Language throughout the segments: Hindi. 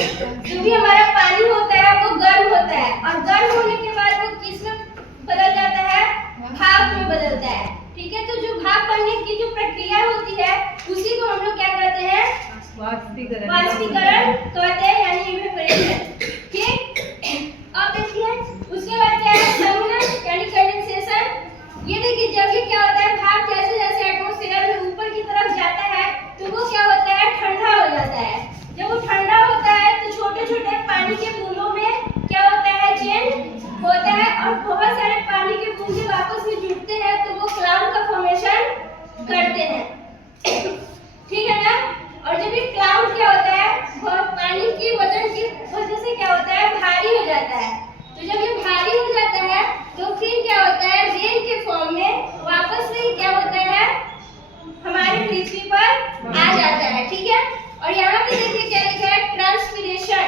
जो भी हमारा पानी होता है वो गर्म होता है और गर्म होने के बाद वो किस में बदल जाता है, भाप में बदलता है। ठीक है, तो जो भाप बनने की जो प्रक्रिया होती है उसी को हम लोग क्या कहते हैं, वाष्पीकरण कहते हैं, यानी इवेपोरेशन। ठीक, अब देखिए उसके बाद क्या है, संघनन यानी कंडेंसेशन। ये देखिए जब ये क्या होता है, भाप जैसे जैसे एटमॉस्फेयर में ऊपर की तरफ जाता है तो वो क्या होता है, ठंडा हो जाता है। जब वो ठंडा होता है तो छोटे छोटे पानी के बूंदों में क्या होता है, चेंज होता है और बहुत सारे पानी के बूंदे आपस में जुड़ते हैं तो वो क्लाउड का फॉर्मेशन करते हैं। ठीक है ना। और जब ये क्लाउड क्या होता है, बहुत पानी की वजन की वजह से क्या होता है, भारी हो जाता है। तो जब ये भारी हो जाता है तो फिर क्या होता है, रेन के फॉर्म में वापस से क्या होता है, हमारी पृथ्वी पर आ जाता है। ठीक है, और यहाँ पे देखिए क्या लिखा है, ट्रांसपिरेशन,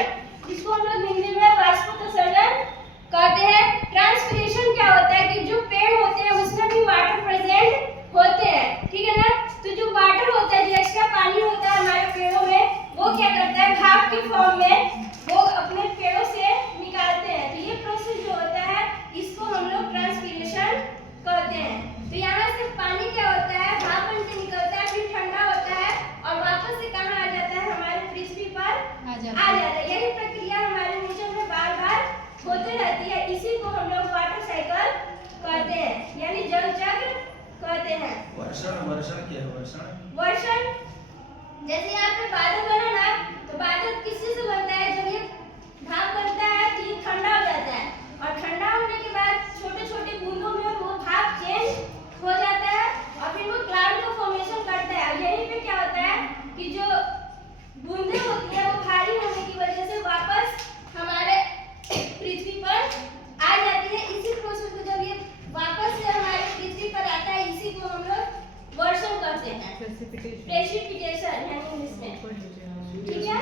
जिसको हम लोग हिंदी में वाष्पोत्सर्जन कहते हैं। ट्रांसपिरेशन क्या होता है कि जो पेड़ होते हैं उसमें भी वाटर प्रेजेंट होते हैं। ठीक है ना, तो जो वाटर होता है, जो एक्स्ट्रा पानी होता है हमारे पेड़ों में, वो क्या करता है, भाप के फॉर्म में वो अपने पेड़ों से निकालते हैं। तो ये प्रोसेस जो होता है इसको हम लोग ट्रांसपिरेशन कहते हैं। तो यहाँ से पानी क्या होता है, भाप बन के निकलता है, फिर ठंडा होता है और वापस से कहाँ आ जाता है, हमारे पृथ्वी पर आ जाता है। यही प्रक्रिया हमारे नेचर में बार बार होते रहती है। इसी को हम लोग वाटर साइकिल कहते हैं, यानी जल चक्र कहते हैं। वर्षण क्या है, वर्षण जैसे यहाँ पे बादल बना ना, तो बादल किससे से बनता है, जब ये भाप बनता है तो ये ठंडा हो जाता है और ठंडा होने के बाद छोटे छोटे बूंदों में वो भाप चेंज हो जाता है और फिर वो क्लाउड का फॉर्मेशन करता है। और यहीं पे क्या होता है कि जो बूंदें होती हैं वो भारी होने की वजह से वापस हमारे पृथ्वी पर आ जाती है। इसी प्रोसेस को जब ये वापस से हमारे पृथ्वी पर आता है, इसी को हम लोग वर्षण करते हैं, प्रेसिपिटेशन यानी इंग्लिश में। ठीक है,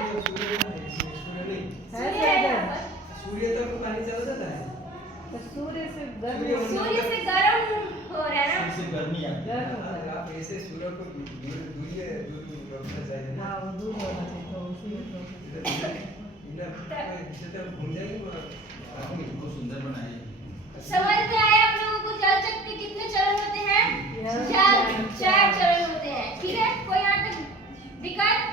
सूर्य तक पानी चला जाता है, तो सूर्य से गर्म हो रहा है ना, इससे गर्मी आती है। आप ऐसे सूर्य को दूर रखना चाहिए। हाँ, वो दूर होना चाहिए, तो उसी घूम जाएंगे बहुत सुंदर बनाई है। समझ में आया आप लोगों को, जल चक्र के कितने चरण होते हैं, चार चरण होते हैं। ठीक है, कोई यहाँ तक दिक्कत